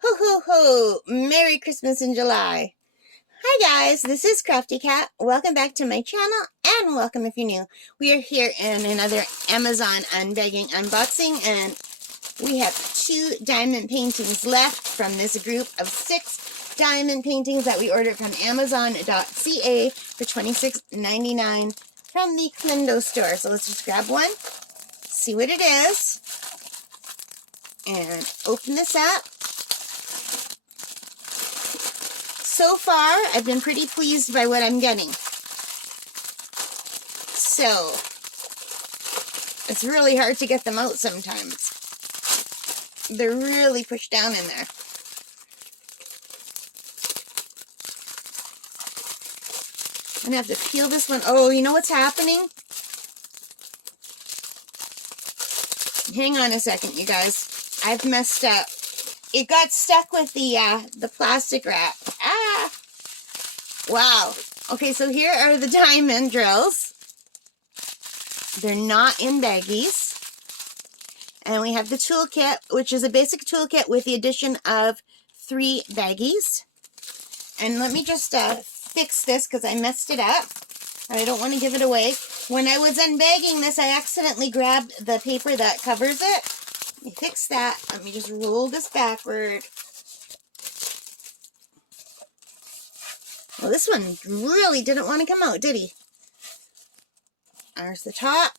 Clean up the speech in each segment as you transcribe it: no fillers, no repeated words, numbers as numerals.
Ho ho ho! Merry Christmas in July. Hi guys, this is Crafty Cat. Welcome back to my channel and welcome if you're new. We are here in another Amazon unbagging unboxing and we have 2 diamond paintings left from this group of 6 diamond paintings that we ordered from Amazon.ca for $26.99 from the Clindo store. So let's just grab one, see what it is, and open this up. So far, I've been pretty pleased by what I'm getting. So, it's really hard to get them out sometimes. They're really pushed down in there. I'm going to have to peel this one. Oh, you know what's happening? Hang on a second, you guys. I've messed up. It got stuck with the plastic wrap. Ah! Wow. Okay, so here are the diamond drills. They're not in baggies. And we have the toolkit, which is a basic toolkit with the addition of 3 baggies. And let me just fix this because I messed it up. I don't want to give it away. When I was unbagging this, I accidentally grabbed the paper that covers it. Let me fix that. Let me just roll this backward. Well, this one really didn't want to come out, did he? There's the top.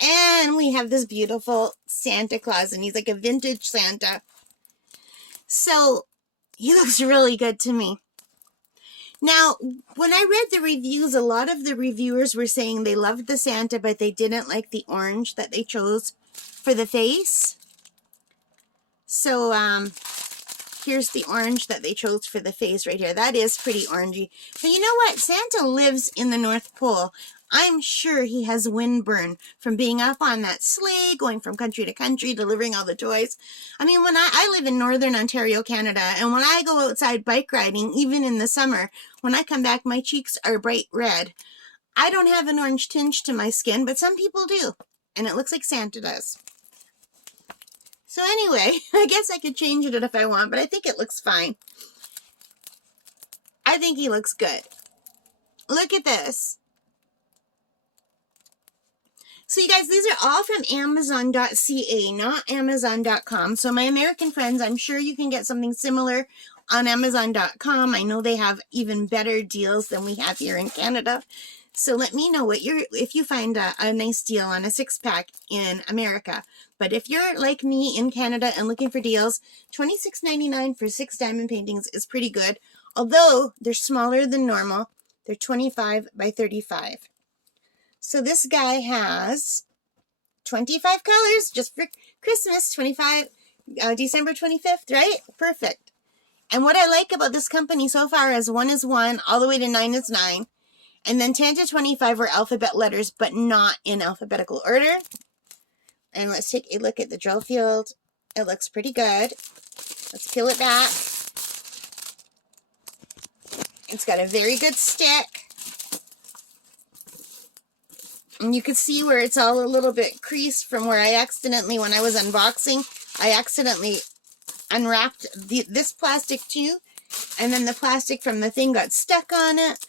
And we have this beautiful Santa Claus, and he's like a vintage Santa. So, he looks really good to me. Now, when I read the reviews, a lot of the reviewers were saying they loved the Santa, but they didn't like the orange that they chose for the face. So, here's the orange that they chose for the face right here. That is pretty orangey. But you know what? Santa lives in the North Pole. I'm sure he has windburn from being up on that sleigh, going from country to country, delivering all the toys. I mean, when I live in Northern Ontario, Canada, and when I go outside bike riding, even in the summer, when I come back, my cheeks are bright red. I don't have an orange tinge to my skin, but some people do. And it looks like Santa does. So anyway, I guess I could change it if I want, but I think it looks fine. I think he looks good. Look at this. So you guys, these are all from Amazon.ca, not Amazon.com. So my American friends, I'm sure you can get something similar on Amazon.com. I know they have even better deals than we have here in Canada. So let me know what if you find a nice deal on a 6-pack in America. But if you're like me in Canada and looking for deals, $26.99 for 6 diamond paintings is pretty good. Although they're smaller than normal. They're 25 by 35. So this guy has 25 colors just for Christmas, December 25th, right? Perfect. And what I like about this company so far is 1 is 1, all the way to 9 is 9. And then 10 to 25 are alphabet letters, but not in alphabetical order. And let's take a look at the drill field. It looks pretty good. Let's peel it back. It's got a very good stick. And you can see where it's all a little bit creased from where I accidentally, when I was unboxing, I accidentally unwrapped this plastic too. And then the plastic from the thing got stuck on it.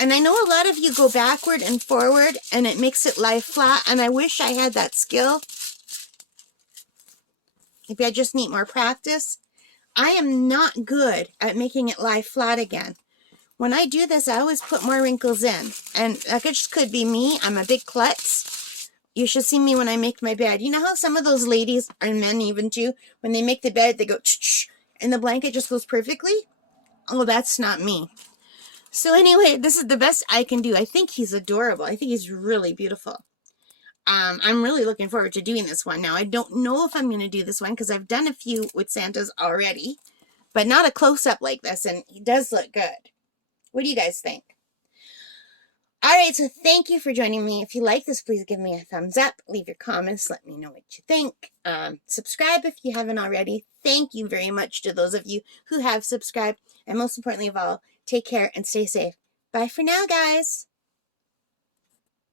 And I know a lot of you go backward and forward and it makes it lie flat. And I wish I had that skill. Maybe I just need more practice. I am not good at making it lie flat again. When I do this, I always put more wrinkles in. And that just could be me. I'm a big klutz. You should see me when I make my bed. You know how some of those ladies, or men even too, when they make the bed, they go ch-ch, and the blanket just goes perfectly? Oh, that's not me. So anyway, this is the best I can do. I think he's adorable. I think he's really beautiful. I'm really looking forward to doing this one. Now, I don't know if I'm going to do this one because I've done a few with Santas already, but not a close-up like this, and he does look good. What do you guys think? Alright, so thank you for joining me. If you like this, please give me a thumbs up. Leave your comments. Let me know what you think. Subscribe if you haven't already. Thank you very much to those of you who have subscribed. And most importantly of all, take care and stay safe. Bye for now, guys.